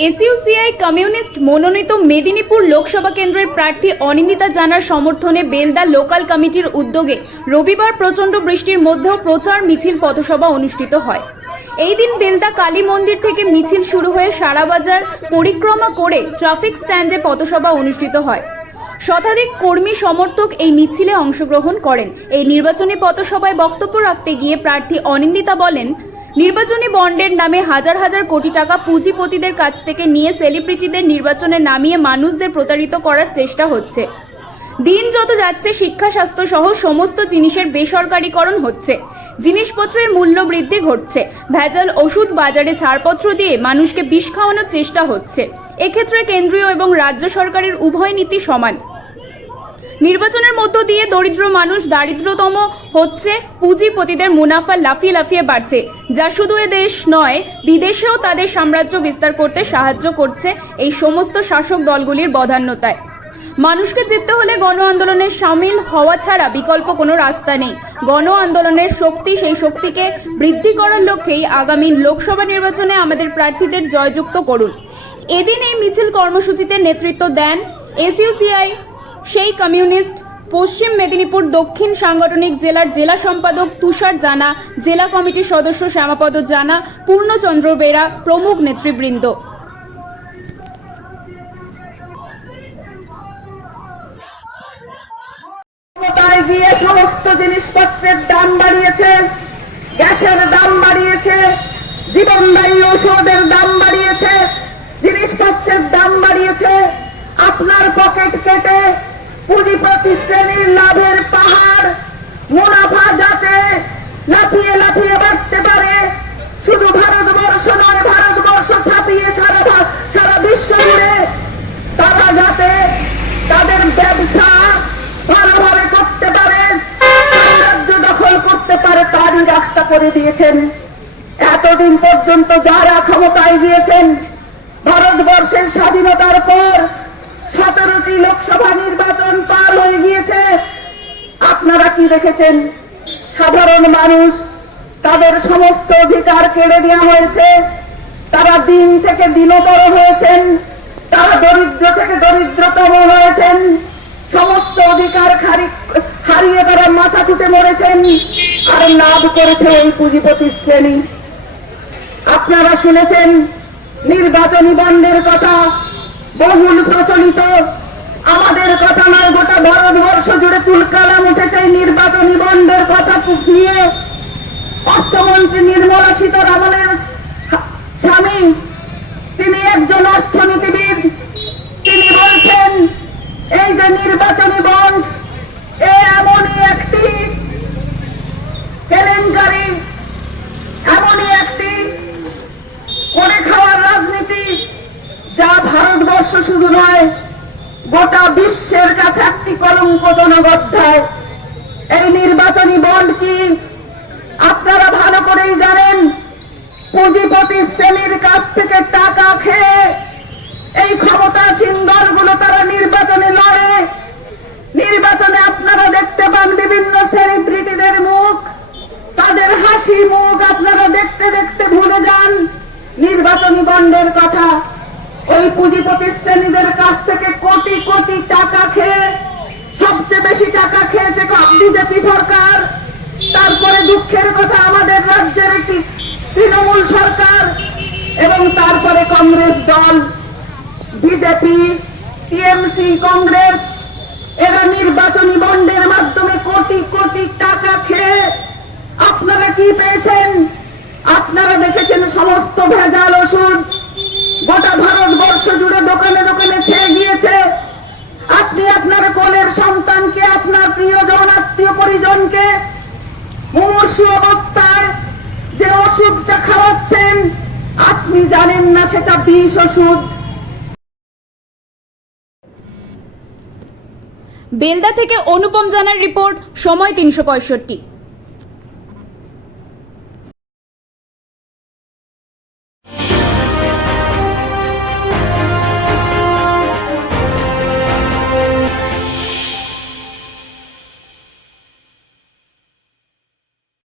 SUCI communist মনোনীত মেদিনীপুর লোকসভা কেন্দ্রের প্রার্থী অনিন্দিতা জানার সমর্থনে বেলদা লোকাল কমিটির উদ্যোগে রবিবার প্রচণ্ড বৃষ্টির মধ্যেও প্রচার মিছিল পথসভা অনুষ্ঠিত হয়। এই দিন বেলদা কালী মন্দির থেকে মিছিল শুরু হয়ে সারাবাজার পরিক্রমা করে ট্রাফিক স্ট্যান্ডে পথসভা অনুষ্ঠিত হয়। শতাধিক কর্মী সমর্থক এই মিছিলে অংশগ্রহণ করেন। এই নির্বাচনী পথসভায় বক্তব্য রাখতে গিয়ে প্রার্থী অনিন্দিতা বলেন নির্বাচনী বন্ডের নামে হাজার হাজার কোটি টাকা পুঁজিপতিদের কাছ থেকে নিয়ে সেলিব্রিটিদের নির্বাচনে নামিয়ে মানুষদের প্রতারিত করার চেষ্টা হচ্ছে। দিন যত যাচ্ছে, শিক্ষা, স্বাস্থ্য সহ সমস্ত জিনিসের বেসরকারীকরণ হচ্ছে। জিনিসপত্রের মূল্য বৃদ্ধি ঘটছে। ভেজাল ওষুধ বাজারে ছাড়পত্র দিয়ে মানুষকে বিষ খাওয়ানোর চেষ্টা হচ্ছে। এক্ষেত্রে কেন্দ্রীয় এবং রাজ্য সরকারের উভয় নীতি সমান। নির্বাচনের মধ্য দিয়ে দরিদ্র মানুষ দারিদ্রতম হচ্ছে, পুঁজিপতিদের মুনাফা লাফিয়ে লাফিয়ে বাড়ছে। যা শুধু এ দেশ নয়, বিদেশেও তাদের সাম্রাজ্য বিস্তার করতে সাহায্য করছে এই সমস্ত শাসক দলগুলির বধান্যতায় মানুষকে জিততে হলে গণ আন্দোলনে সামিল হওয়া ছাড়া বিকল্প কোনো রাস্তা নেই। গণ আন্দোলনের শক্তি সেই শক্তিকে বৃদ্ধি করার লক্ষ্যেই আগামী লোকসভা নির্বাচনে আমাদের প্রার্থীদের জয়যুক্ত করুন। এদিন এই মিছিল কর্মসূচিতে নেতৃত্ব দেন এসইউসিআই সেই কমিউনিস্ট পশ্চিম মেদিনীপুর দক্ষিণ সাংগঠনিক জেলার জেলা সম্পাদক তুষার জানা, জেলা কমিটির সদস্য শ্যামাপদ জানা, পূর্ণচন্দ্র বেরা প্রমুখ নেতৃবৃন্দ। গিয়ে সমস্ত জিনিসপত্রের দাম বাড়িয়েছে, গ্যাসের দাম বাড়িয়েছে জীবনদায়ী ওষুধের দাম বাড়িয়েছে, জিনিসপত্রের দাম বাড়িয়েছে, আপনার পকেট কেটে পুঁজিপতি শ্রেণির লাভের পাহাড় মুনাফা যাতে লাফিয়ে লাফিয়ে বাড়তে পারে, শুধু ভারতবর্ষ নয়, ভারতবর্ষ ছাপিয়ে সারা সারা বিশ্ব জুড়ে তারা যাতে তাদের ব্যবসা ভালোভাবে করতে পারে রাজ্য দখল করতে পারে, তারই রাস্তা করে দিয়েছেন। এতদিন পর্যন্ত যারা ক্ষমতায় গিয়েছেন, ভারতবর্ষের স্বাধীনতার পর সতেরোটি লোকসভা নির্বাচন পার হয়ে গিয়েছে। আপনারা কি দেখেছেন? সাধারণ মানুষ তাদের সমস্ত অধিকার কেড়ে নেওয়া হয়েছে। তারা দিন থেকে দিনতর হয়েছেন। তারা দরিদ্র থেকে দরিদ্রতম হয়েছেন। সমস্ত অধিকার হারিয়ে তারা মাথা টুটে মরেছেন। আর লাভ করেছে ওই পুঁজিপতি শ্রেণি। আপনারা শুনেছেন, নির্বাচনী বন্ডের কথা। বহুল প্রচলিত আমাদের কথা নয়, গোটা ভারতবর্ষ জুড়ে তুলকালাম উঠেছে নির্বাচনী বন্ধের কথা নিয়ে। অর্থমন্ত্রী নির্মলা সীতারামনের স্বামী, তিনি একজন অর্থনীতিবিদ। তিনি বলছেন, এই যে নির্বাচনী বন্ড এ এমনই একটি কেলেঙ্কারি এমনই একটি করে খাওয়ার রাজনীতি যা ভারতবর্ষ শুধু নয়, গোটা বিশ্বের কাছে একটি কলঙ্কজনক অধ্যায় এই নির্বাচনী বন্ড কি আপনারা ভালো করেই জানেন? পুঁজিপতি শ্রেণির কাছ থেকে টাকা খেয়ে এই ক্ষমতাসীন দলগুলো তারা নির্বাচনে লড়ে। নির্বাচনে আপনারা দেখতে পান বিভিন্ন সেলিব্রিটিদের মুখ। তাদের হাসি মুখ আপনারা দেখতে দেখতে ভুলে যান। নির্বাচনী বন্ডের কথা ওই পুঁজিপতি শ্রেণীদের কাছ থেকে কোটি কোটি টাকা খেয়ে, সবচেয়ে বেশি টাকা খেয়েছে বিজেপি সরকার। তারপরে দুঃখের কথা আমাদের রাজ্যের একটি তৃণমূল সরকার এবং তারপরে কংগ্রেস দল, বিজেপি, টিএমসি, কংগ্রেস, এরা নির্বাচনী বন্ডের মাধ্যমে কোটি কোটি টাকা খেয়ে, আপনারা কি পেয়েছেন? আপনারা দেখেছেন সমস্ত ভেজাল ওষুধ গোটা ভারতবর্ষ জুড়ে দোকানে দোকানে ছেয়ে গিয়েছে। আপনি আপনার কোলের সন্তানকে, আপনার প্রিয়জন, আত্মীয় পরিজনকে যে ওষুধটা খাওয়াচ্ছেন, আপনি জানেন না সেটা বিষ ওষুধ। বেলদা থেকে অনুপম জানার রিপোর্ট, সময় তিনশো পঁয়ষট্টি।